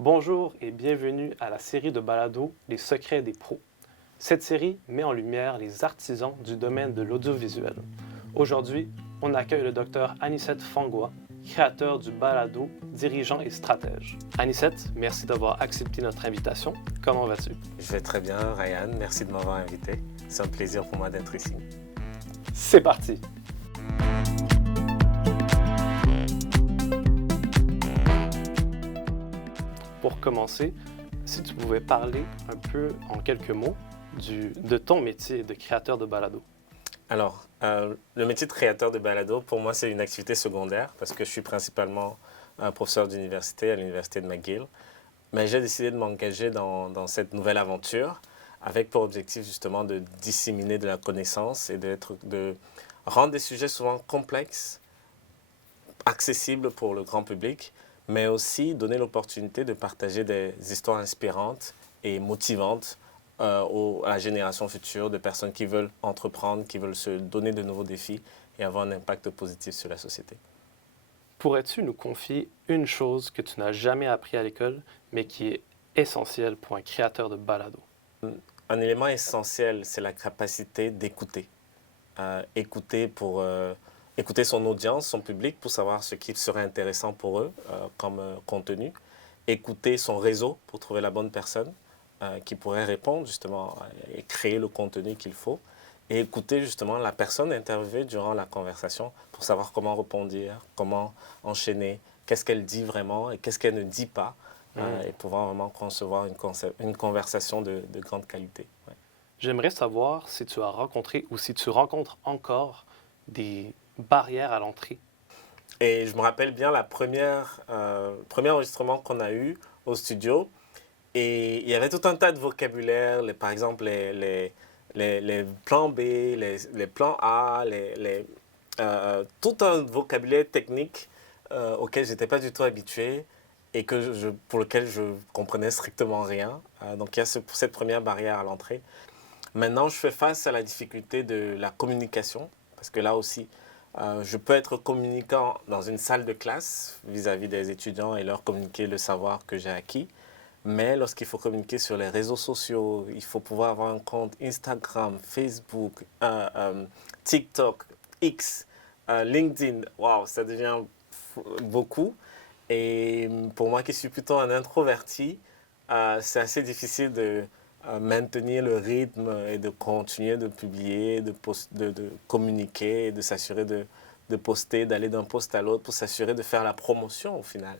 Bonjour et bienvenue à la série de balados Les secrets des pros. Cette série met en lumière les artisans du domaine de l'audiovisuel. Aujourd'hui, on accueille le docteur Anicet Fangwa, créateur du balado, dirigeant et stratège. Anicet, merci d'avoir accepté notre invitation. Comment vas-tu? Je vais très bien, Ryan. Merci de m'avoir invité. C'est un plaisir pour moi d'être ici. C'est parti! Pour commencer, si tu pouvais parler un peu en quelques mots de ton métier de créateur de balado. Alors, le métier de créateur de balado, pour moi, c'est une activité secondaire parce que je suis principalement un professeur d'université à l'université de McGill. Mais j'ai décidé de m'engager dans cette nouvelle aventure avec pour objectif justement de disséminer de la connaissance et de rendre des sujets souvent complexes, accessibles pour le grand public, mais aussi donner l'opportunité de partager des histoires inspirantes et motivantes à la génération future de personnes qui veulent entreprendre, qui veulent se donner de nouveaux défis et avoir un impact positif sur la société. Pourrais-tu nous confier une chose que tu n'as jamais appris à l'école, mais qui est essentielle pour un créateur de balado? Un élément essentiel, c'est la capacité d'écouter. Écouter son audience, son public, pour savoir ce qui serait intéressant pour eux comme contenu. Écouter son réseau pour trouver la bonne personne qui pourrait répondre justement et créer le contenu qu'il faut. Et écouter justement la personne interviewée durant la conversation pour savoir comment répondre, comment enchaîner, qu'est-ce qu'elle dit vraiment et qu'est-ce qu'elle ne dit pas. Et pouvoir vraiment concevoir une conversation de grande qualité. Ouais. J'aimerais savoir si tu as rencontré ou si tu rencontres encore des barrières à l'entrée. Et je me rappelle bien premier enregistrement qu'on a eu au studio. Et il y avait tout un tas de vocabulaire, par exemple les plans B, les plans A, tout un vocabulaire technique auquel je n'étais pas du tout habitué et pour lequel je comprenais strictement rien. Donc il y a cette première barrière à l'entrée. Maintenant, je fais face à la difficulté de la communication, parce que là aussi, je peux être communicant dans une salle de classe vis-à-vis des étudiants et leur communiquer le savoir que j'ai acquis. Mais lorsqu'il faut communiquer sur les réseaux sociaux, il faut pouvoir avoir un compte Instagram, Facebook, TikTok, X, LinkedIn. Waouh, ça devient beaucoup. Et pour moi qui suis plutôt un introverti, c'est assez difficile de maintenir le rythme et de continuer de publier, de communiquer et de s'assurer de poster, d'aller d'un post à l'autre pour s'assurer de faire la promotion au final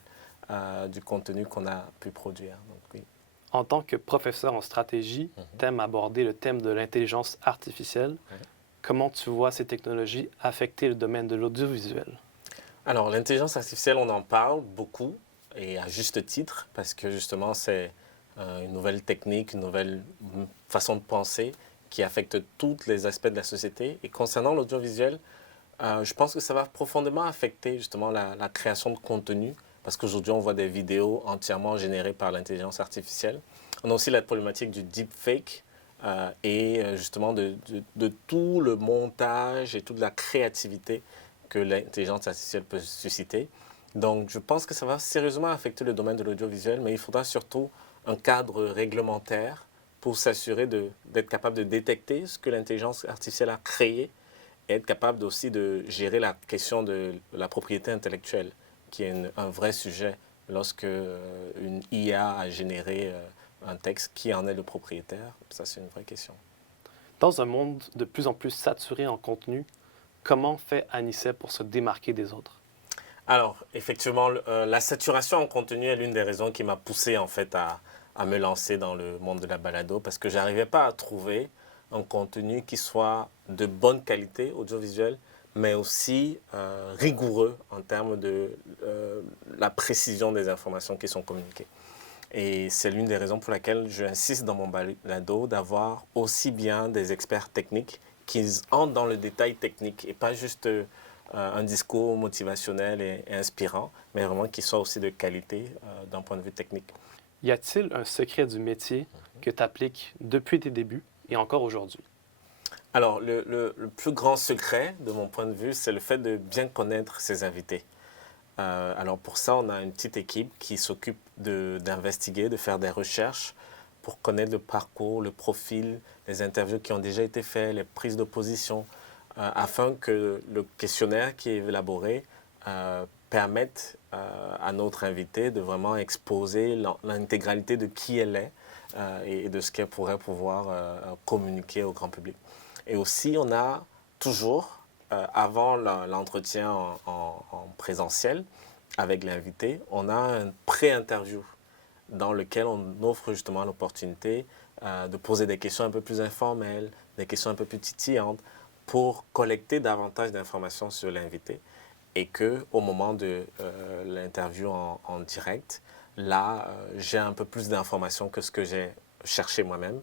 du contenu qu'on a pu produire. Donc, oui. En tant que professeur en stratégie, tu aimes aborder le thème de l'intelligence artificielle. Ouais. Comment tu vois ces technologies affecter le domaine de l'audiovisuel? Alors, l'intelligence artificielle, on en parle beaucoup et à juste titre parce que justement, c'est une nouvelle technique, une nouvelle façon de penser qui affecte tous les aspects de la société. Et concernant l'audiovisuel, je pense que ça va profondément affecter justement la création de contenu parce qu'aujourd'hui, on voit des vidéos entièrement générées par l'intelligence artificielle. On a aussi la problématique du deepfake et justement de tout le montage et toute la créativité que l'intelligence artificielle peut susciter. Donc, je pense que ça va sérieusement affecter le domaine de l'audiovisuel, mais il faudra surtout un cadre réglementaire pour s'assurer d'être capable de détecter ce que l'intelligence artificielle a créé et être capable aussi de gérer la question de la propriété intellectuelle, qui est un vrai sujet lorsque une IA a généré un texte, qui en est le propriétaire. Ça, c'est une vraie question. Dans un monde de plus en plus saturé en contenu, comment fait Anicet pour se démarquer des autres? Alors, effectivement, la saturation en contenu est l'une des raisons qui m'a poussé en fait à me lancer dans le monde de la balado parce que j'arrivais pas à trouver un contenu qui soit de bonne qualité audiovisuelle, mais aussi rigoureux en termes de la précision des informations qui sont communiquées. Et c'est l'une des raisons pour laquelle j'insiste dans mon balado d'avoir aussi bien des experts techniques qui entrent dans le détail technique et pas juste un discours motivationnel et inspirant, mais vraiment qui soit aussi de qualité d'un point de vue technique. Y a-t-il un secret du métier que tu appliques depuis tes débuts et encore aujourd'hui? Alors, le plus grand secret, de mon point de vue, c'est le fait de bien connaître ses invités. Alors pour ça, on a une petite équipe qui s'occupe d'investiguer, de faire des recherches pour connaître le parcours, le profil, les interviews qui ont déjà été faites, les prises de position, afin que le questionnaire qui est élaboré permette à notre invité de vraiment exposer l'intégralité de qui elle est et de ce qu'elle pourrait pouvoir communiquer au grand public. Et aussi, on a toujours, avant l'entretien en présentiel avec l'invité, on a un pré-interview dans lequel on offre justement l'opportunité de poser des questions un peu plus informelles, des questions un peu plus titillantes pour collecter davantage d'informations sur l'invité et qu'au moment de l'interview en direct, là, j'ai un peu plus d'informations que ce que j'ai cherché moi-même.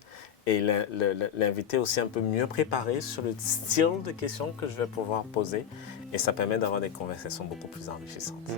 Et l'invité aussi un peu mieux préparé sur le style de questions que je vais pouvoir poser. Et ça permet d'avoir des conversations beaucoup plus enrichissantes.